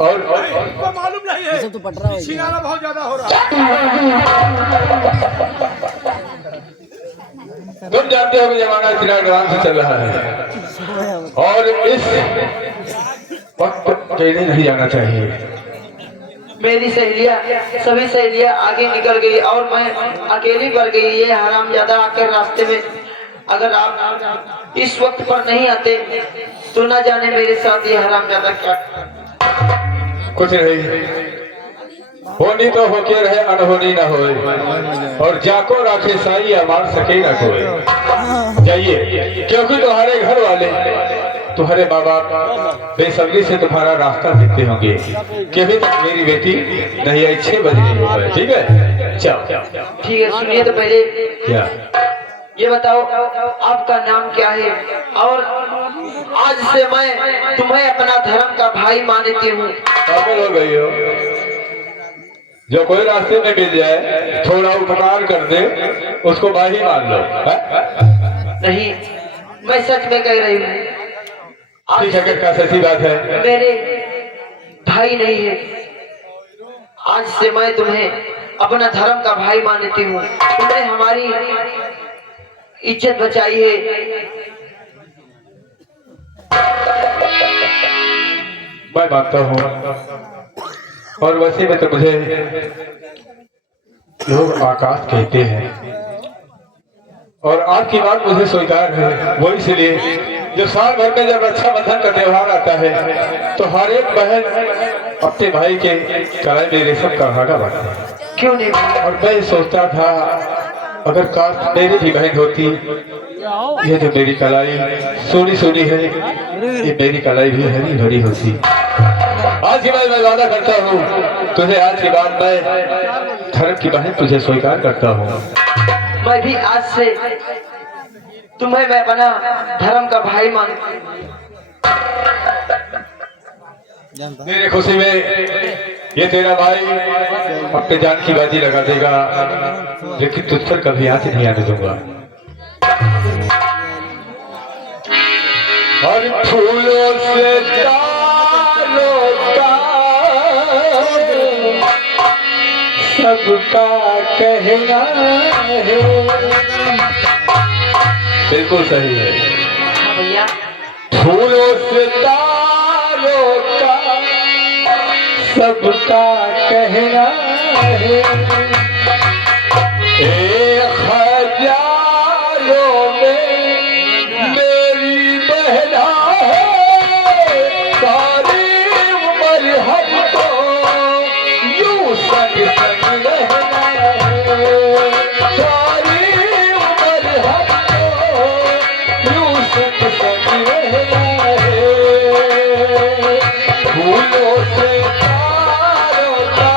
और मालूम नहीं है, सब तो पट रहा है। छिनाना बहुत ज्यादा हो रहा है। तुम जानते हो कि जमाना इतना ग्राम से चल रहा है और इस वक्त अकेले नहीं जाना चाहिए। मेरी सहेलियां, सभी सहेलियां आगे निकल गई और मैं अकेली पड़ गई। ये हरामजादा आकर रास्ते में, अगर आप इस वक्त पर नहीं आते तो ना जाने मेरे साथ ये हरामजादा क्या। कुछ नहीं, होनी तो होके रहे, अनहोनी न होए, और जाको राखे साई मार सके न कोई। जाइए, क्योंकि तुम्हारे घर वाले, तुम्हारे माँ बाप बेसब्री से तुम्हारा रास्ता देखते होंगे कि अभी तक मेरी बेटी नहीं आई, 6 बज रही है। ठीक है, चलो ठीक है, सुनिए तो पहले क्या ये बताओ आपका नाम क्या है, और आज से मैं तुम्हें अपना धर्म का भाई मानती हूँ। पागल हो गई हो? जो कोई रास्ते में मिल जाए, थोड़ा उपकार कर दे, उसको भाई मान लो। नहीं, मैं सच में कह रही हूँ, ठीक है, क्या सच्ची बात है? मेरे भाई नहीं है। आज से मैं तुम्हें अपना धर्म का भाई मानती हूँ। तुमने हमारी इज्जत बचाई है। मैं मानता हूँ, और वैसे में तो मुझे लोग आकाश कहते हैं, और आपकी बात मुझे स्वीकार है। वो इसलिए जो साल भर में जब रक्षाबंधन का त्योहार आता है तो हर एक बहन अपने भाई के कलाई में रेशम का धागा बांधती है। क्यों नहीं? और मैं सोचता था अगर काश मेरी भी बहन होती, ये जो मेरी कलाई सोनी सोनी है, ये मेरी कलाई भी हरी भरी होती। आज की बात मैं वादा करता हूँ तुझे, आज की बात मैं धर्म की बहन तुझे स्वीकार करता हूँ। मैं भी आज से तुम्हें मैं अपना धर्म का भाई मानती हूँ। मेरे खुशी में ये तेरा भाई अपने जान की बाजी लगा देगा, लेकिन तुझ पर कभी हाथ नहीं आने दूंगा। और फूलों से तारों का सबका कहना है, बिल्कुल सही है। हाँ भैया, फूलों से तारों का सबका कहना है, 1000 में मेरी बहना है, सारी उम्र हमको यूं संग संग रहना है, सारी उम्र हमको यूं संग संग रहना है। फूलों से तारों का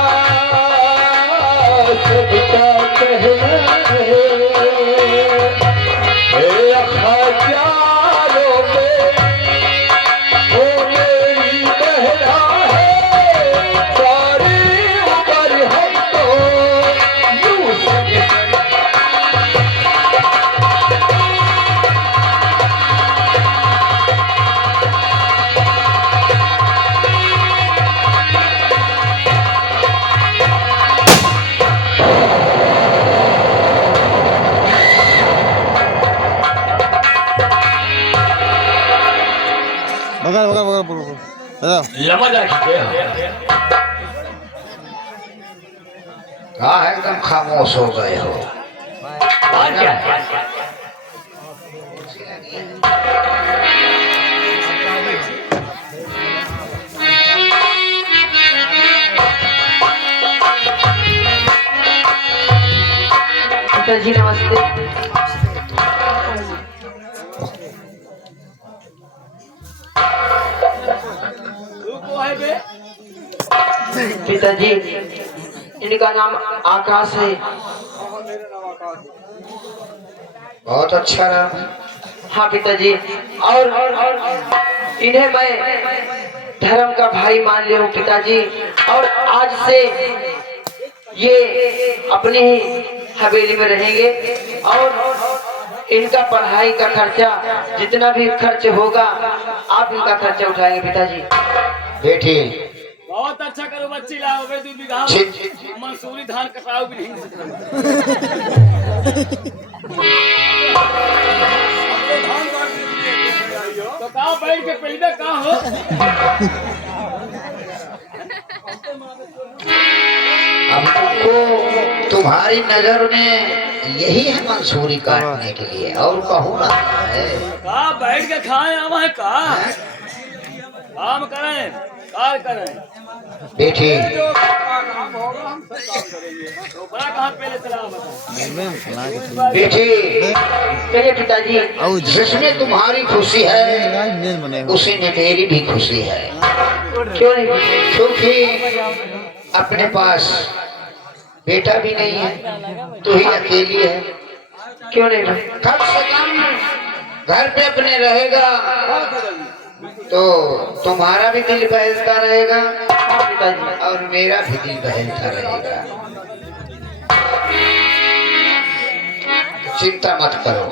सबका कहना है, 1000 में वो मेरी बहना है, सारी उम्र हमको यूं संग संग। बगल बगल बगल बोलो लमा जाके कहा एकदम खामोश हो गए हो। पिताजी नमस्ते। पिताजी, इनका नाम आकाश है। बहुत अच्छा नाम। हाँ पिताजी, और इन्हें मैं धर्म का भाई मान लिया हूँ पिताजी, और आज से ये अपनी ही हवेली में रहेंगे, और इनका पढ़ाई का खर्चा जितना भी खर्च होगा आप इनका खर्चा उठाएंगे पिताजी। बेटी, अच्छा करो बच्ची लाओ बे 2 बीघा ठीक। मंसूरी धान कटाओ भी नहीं धान काट दीजिए तो कहाँ बैठ के पहले कहाँ हो अब तुमको तुम्हारी नजर में यही है मंसूरी काटने के लिए और कहूँ ना है। कहाँ बैठ के खाएं हम है कहाँ काम करें कार करें बेटी जो काम होगा हम सब काम करेंगे तो बड़ा कहाँ पहले चला बता बेटी मेरे पिताजी जिसमें तुम्हारी खुशी है उसी में मेरी भी खुशी है। क्यों नहीं क्योंकि अपने पास बेटा भी नहीं है, तू ही अकेली है। क्यों नहीं भाई कम से कम घर पे अपने रहेगा तो तुम्हारा भी दिल बहलता रहेगा पिताजी और मेरा भी दिल बहलता रहेगा। चिंता मत करो,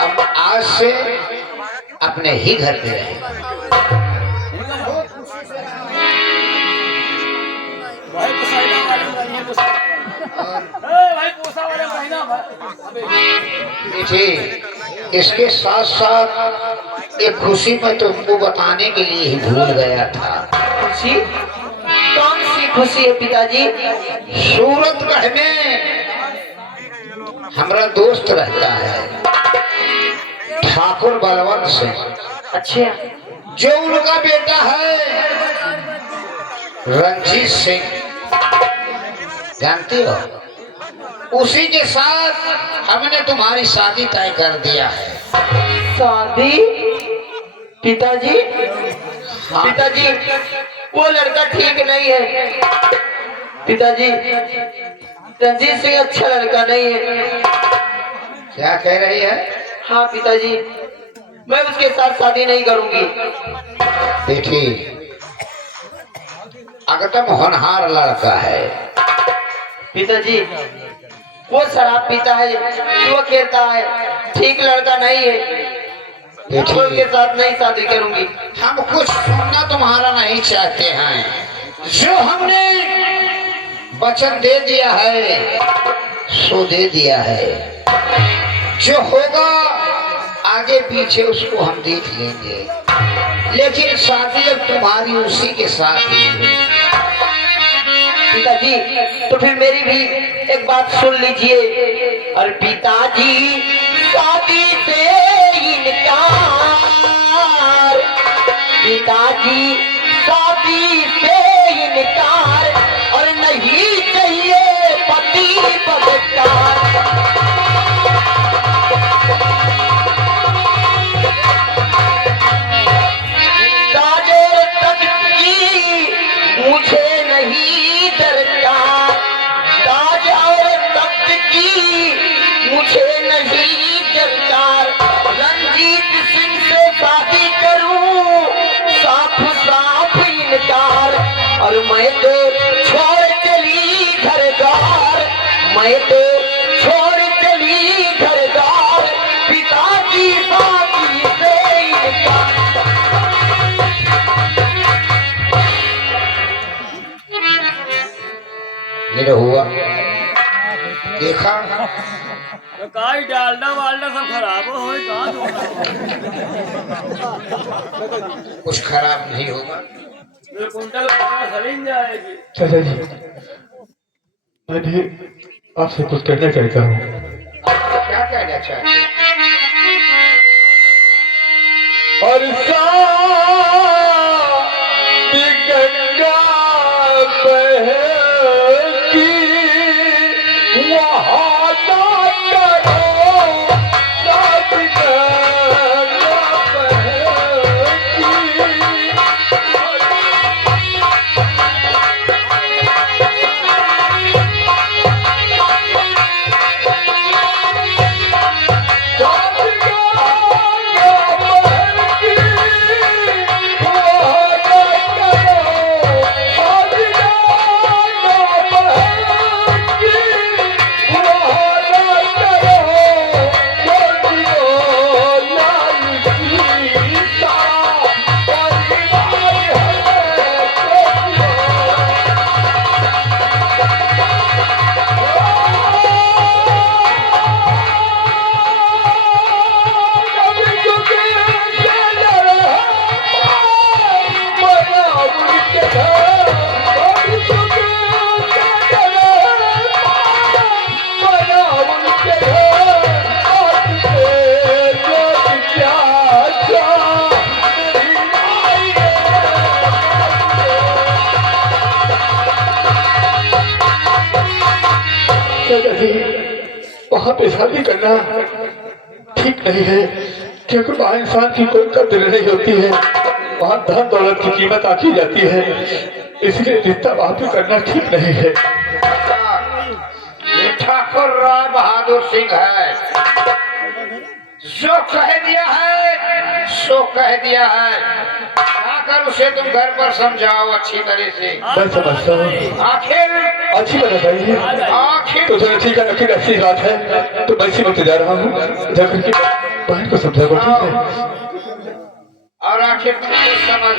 अब आज से अपने ही घर पे रहेगा। भाई पोसाइला वाले महीने भाई पोसा वाले महीना देखिए इसके साथ साथ एक खुशी मैं तुमको बताने के लिए ही भूल गया था। खुशी कौन सी खुशी है पिताजी सूरतगढ़ में हमारा दोस्त रहता है ठाकुर बलवंत सिंह, अच्छा जो उनका बेटा है रंजीत सिंह, जानती हो, उसी के साथ हमने तुम्हारी शादी तय कर दिया है। शादी पिताजी हाँ। पिताजी वो लड़का ठीक नहीं है पिताजी रंजीत सिंह अच्छा लड़का नहीं है। क्या कह रही है? हाँ पिताजी मैं उसके साथ शादी नहीं करूंगी। देखी एकदम होनहार लड़का है। पिताजी वो शराब पीता है जुआ खेलता है ठीक लड़का नहीं है मैं उसके साथ नहीं शादी करूंगी। हम कुछ सुनना तुम्हारा नहीं चाहते हैं, जो हमने वचन दे दिया है सो दे दिया है, जो होगा आगे पीछे उसको हम देख लेंगे, लेकिन शादी अब तुम्हारी उसी के साथ ही है। पिताजी तो फिर मेरी भी एक बात सुन लीजिए। और पिताजी शादी से इनकार पिताजी शादी से इनकार और नहीं चाहिए पति बदकार। ताजे तक की मुझे नहीं दरकार, ताज और तख्त की मुझे नहीं दरकार। रंजीत सिंह से शादी करूं साफ साफ इनकार। और मैं तो छोड़ चली घर द्वार, मैं तो छोड़ चली घर द्वार पिताजी शादी से इनकार। ये हुआ देखा, तो काई डालना वालना सब खराब हो कहाँ कुछ खराब नहीं होगा। कुंटल सरिन जाएगी। चाचा जी मैं भी आपसे कुछ कहना चाहता हूँ। क्या कहना चाहते हैं? और गंगा बहती वहाँ ना करो, साथ गंगा बहती वहां पे शादी करना ठीक नहीं है, क्योंकि वहाँ इंसान की कोई कदर नहीं होती है, वहाँ धन दौलत की कीमत आकी जाती है, इसलिए रिश्ता वहाँ पे करना ठीक नहीं है। ये ठाकुर राय बहादुर सिंह है, जो कह दिया है सो कह दिया है। आकर उसे तुम घर पर समझाओ अच्छी तरह से। मैं समझता हूँ, आखिर अच्छी बात बताइए। आखिर तो चलो ठीक है, आखिर ऐसी बात है तो मैं इसी वक्त जा रहा हूँ, जाकर के बहन को समझाऊंगा, ठीक है? और आखिर तुम समझ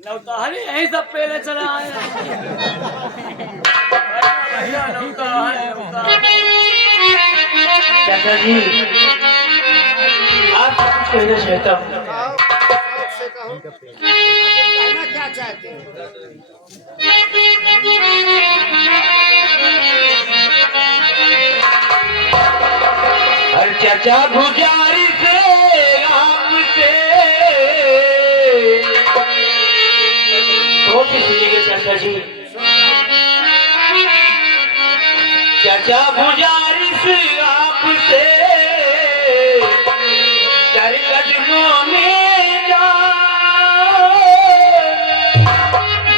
नौताहरी यही सब पहले चला आए भैया चाचा जी आप कुछ कहना चाहता हूँ। क्या चाहते हो? हर चाचा गुजारिश आपसे बहुत ही सुनिएगा चाचा जी। चाचा गुजारिश आपसे चर कदमों में जाओ,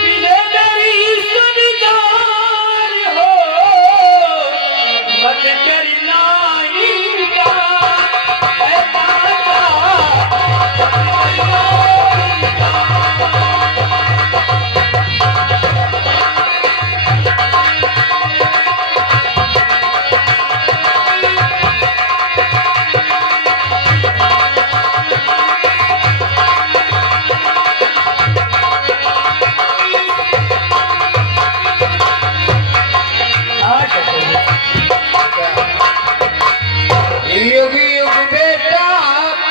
बिलदरी सुनगार हो मत करना इनकार, ऐ चाचा मत करना युग युग बेटा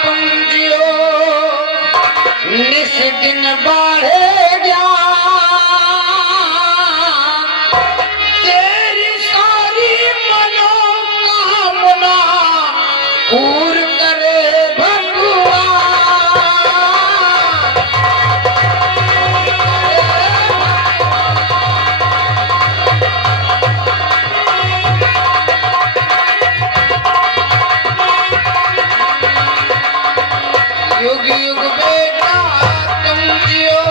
तुम जियो, निस दिन बढ़े जा, तेरी सारी मनोकामना पूर्ण करे भगवान। युग युग बेटा तुम जियो,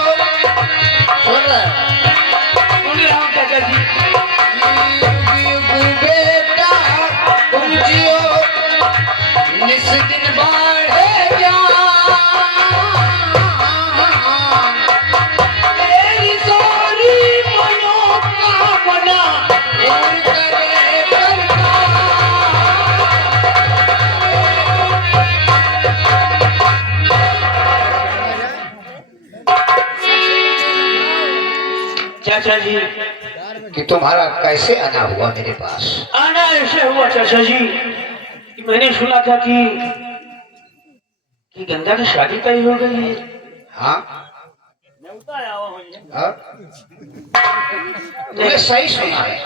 सुन रहे? सुन रहा हूँ चाचा जी। युग युग बेटा तुम जियो, निस दिन बढ़े जा, तेरी सारी मनोकामना पूर्ण करे सरकार। चाचा जी कि तुम्हारा कैसे आना हुआ मेरे पास? आना ऐसे हुआ चाचा जी कि मैंने सुना था कि गंगा की शादी तय हो गई है। हाँ न्योता आया हुआ है। हाँ? तुमने सही सुना है।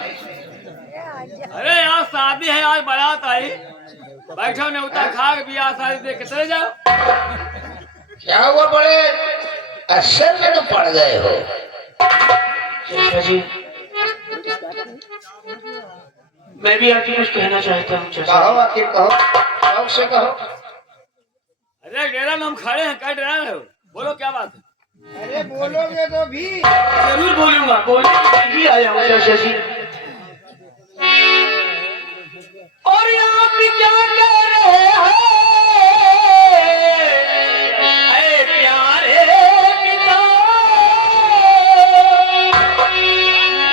अरे यार शादी है, आज बारात आई, बैठो न्योता खा के बियाह शादी देख के चले जाओ। क्या हुआ, बड़े असर में तो पड़ गए हो। चाचा जी मैं भी आपसे कुछ कहना चाहता हूँ चाचा कहो आखिर कहो, शौक से कहो। अरे डेरा में हम खड़े हैं, क्या डरा रहे हो? बोलो क्या बात है? अरे बोलोगे तो भी। जरूर बोलूंगा, बोलने ही आया हूँ चाचा जी। और आप क्या कह रहे हैं ऐ प्यारे पिता,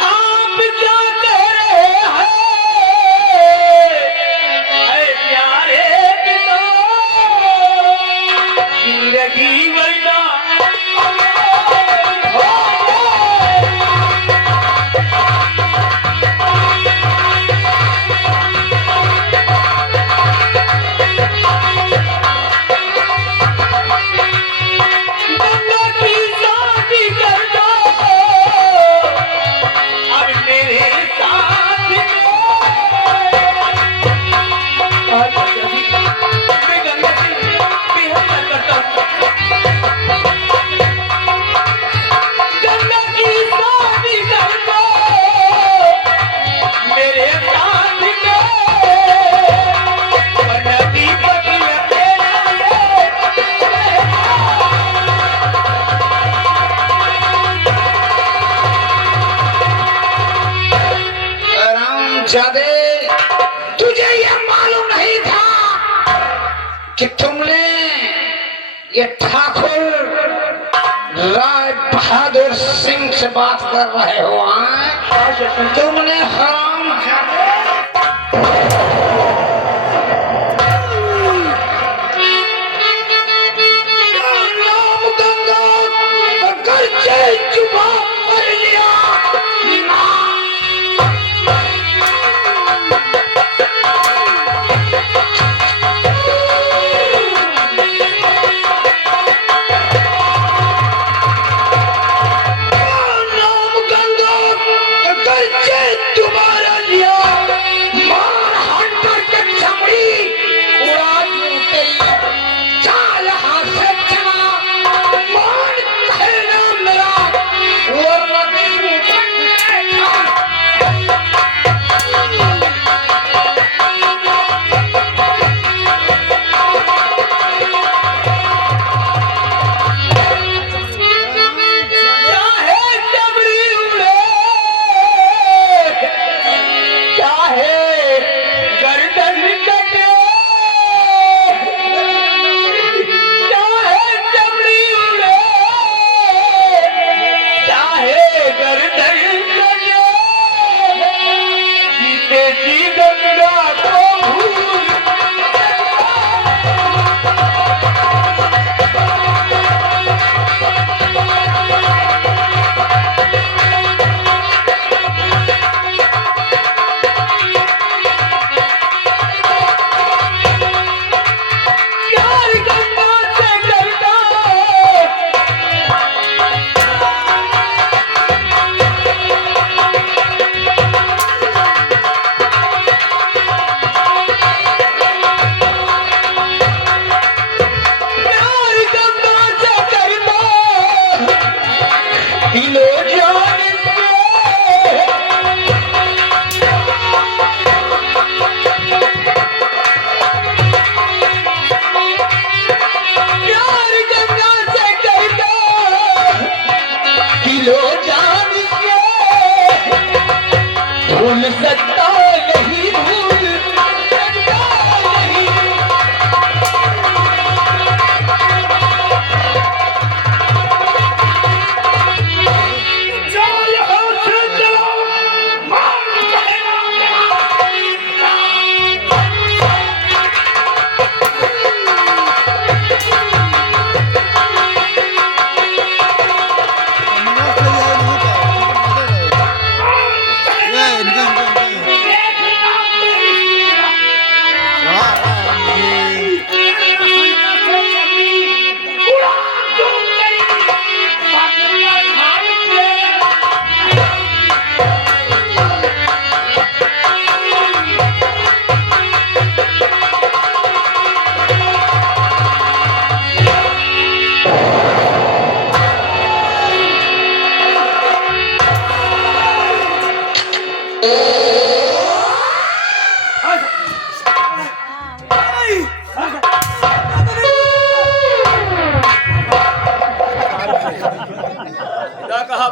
आप क्या कह रहे हैं हरामजादे, तुझे यह मालूम नहीं था कि तुमने ये ठाकुर राय बहादुर सिंह से बात कर रहे हो? तुमने हरामजादे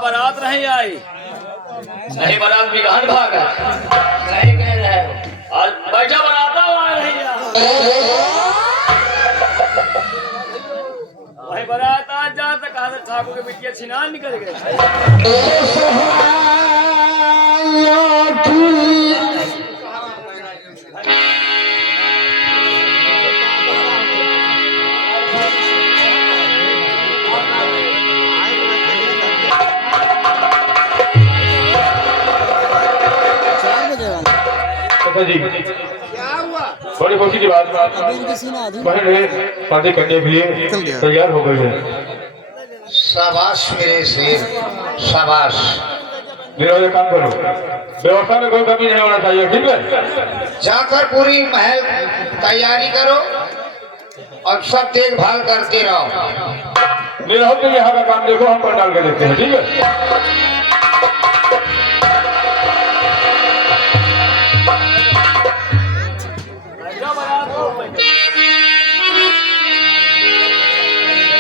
बारात नहीं आई। नहीं बारात भी गहन भाग है। सही कह रहे हो। आज बैठा बनाता हुआ नहीं वही बारात आज जा तक कहा ठाकुर के बिटिया स्नान निकल गए। जी क्या हुआ? बड़ी खुशी की बात बहन शादी करने के लिए तैयार हो गई है। शाबाश मेरे शेर, शाबाश। मेरा ये काम करो, व्यवस्था में कोई कमी नहीं होना चाहिए, ठीक है? जाकर पूरी महल तैयारी करो और सब देखभाल करते रहो। मेरा होते यहाँ का काम देखो, हम पंडाल के देखते हैं, ठीक है?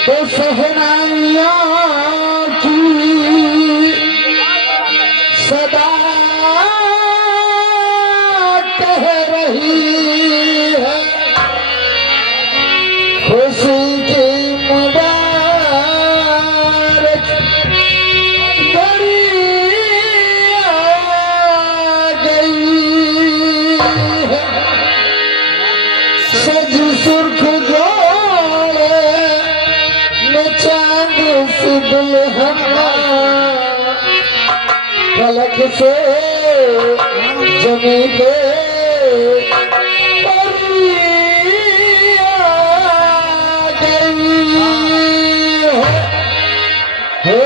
तो सहनाइया की सदा फलक से जमी पे परियां गई है।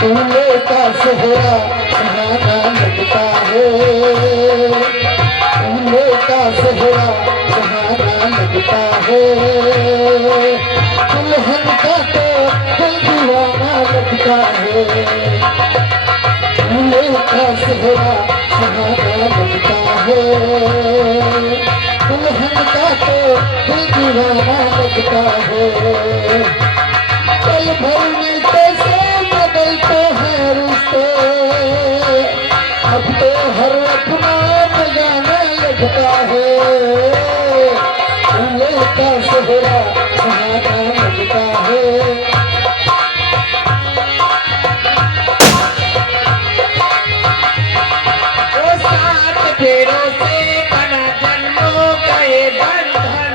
फूलों का सेहरा सुहाना लगता है, फूलों का सेहरा सुहाना लगता है, दुल्हन का तो दिल दीवाना लगता है, फूलों का सेहरा सुहाना लगता है, दुल्हन का तो दिल दीवाना लगता है। पल भर में कैसे बदलते हैं रिश्ते, अब तो हर अपना बजाने लगता है, फूलों का सेहरा सुहाना लगता है। ओ सात फेरों से बना जन्मों का ये बंधन,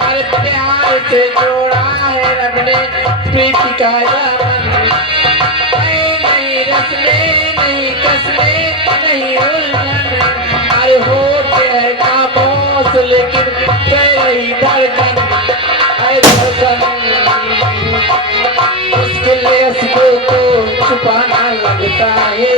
हर प्यार से जोड़ा है रब ने प्रीति का दामन। नहीं रस्मे नहीं कसमे नहीं उलझन, अरे होते है खामोश लेकिन कह रही धड़कन, अरे धड़कन उसके लेस को तो छुपाना लगता है,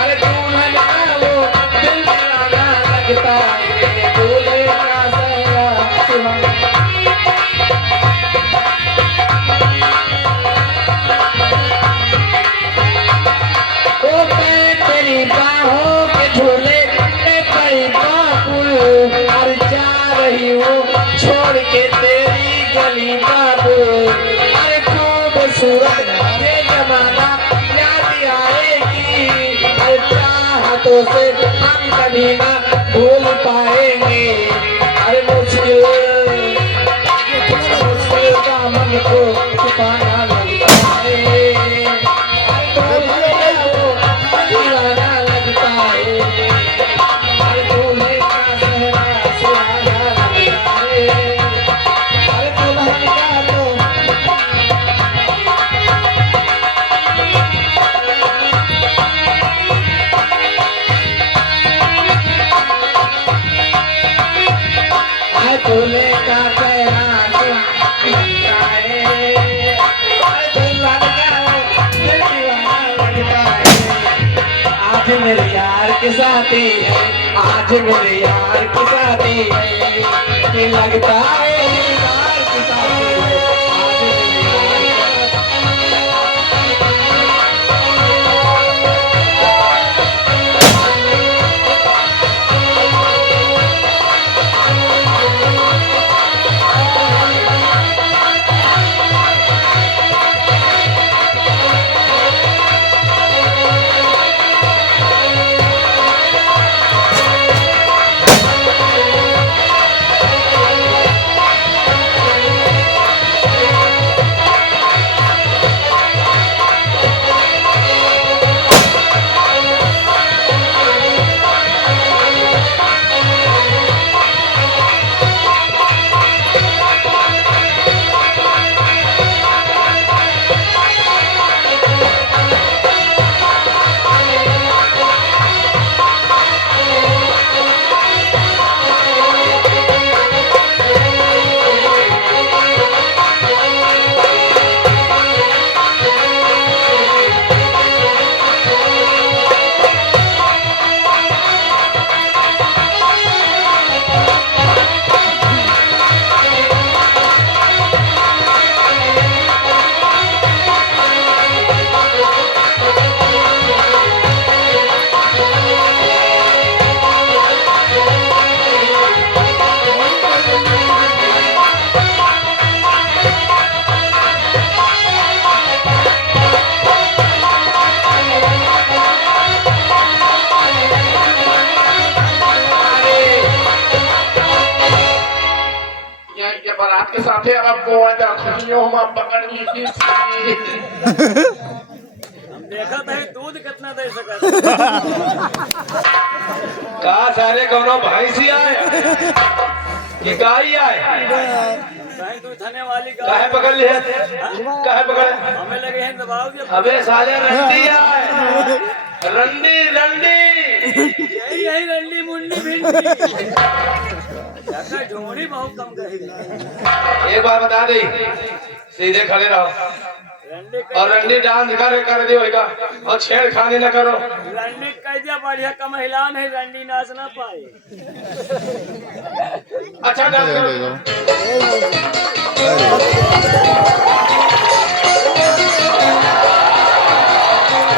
अरे दुल्हन का वो दिल दीवाना लगता है, दूल्हे का सहरा सुहाना। तेरी बाहों के झूले में पड़ी बाबुल, हर जा रही हूँ छोड़ के तेरी गली बाबू, अरे खूबसूरत ये जमाना याद आएगी, अरे चाहतों से हम कभी ना भूल पाएंगे, अरे मुश्किल का मन को छुपाना लगता है, दीवाना लगता है, हर दूल्हे का सेहरा सुहाना लगता है, हर दुल्हन का तो हर दूल्हे का सेहरा सुहाना लगता है, हर दुल्हन का दिल दीवाना लगता है। आज मेरे यार के साथी है, आज मेरे यार के साथी है, ये लगता है यार के साथी है, आज मेरे यार के बात के साथ ही अब वो खुशियों हम पकड़ ली थी। हम देखा था दूध कितना दे सका। कहा सारे कौनो भैंसी आए कि गाय आए? कहीं तू थाने वाली काहे पकड़ लिए? काहे पकड़े? हमें लगे हैं दबाव के। अबे साले रंडी आए, रंडी रंडी। यही रंडी मुंडी भिंडी जाकर ढोंगी बहुत कम करेगी। एक बार बता दी, सीधे खड़े रहो और रंडी डांस कर दे होगा और छेड़खानी न करो। रंडी कह दिया बढ़िया का महिला नहीं रंडी नाच ना पाए। अच्छा डांस करो। Hey,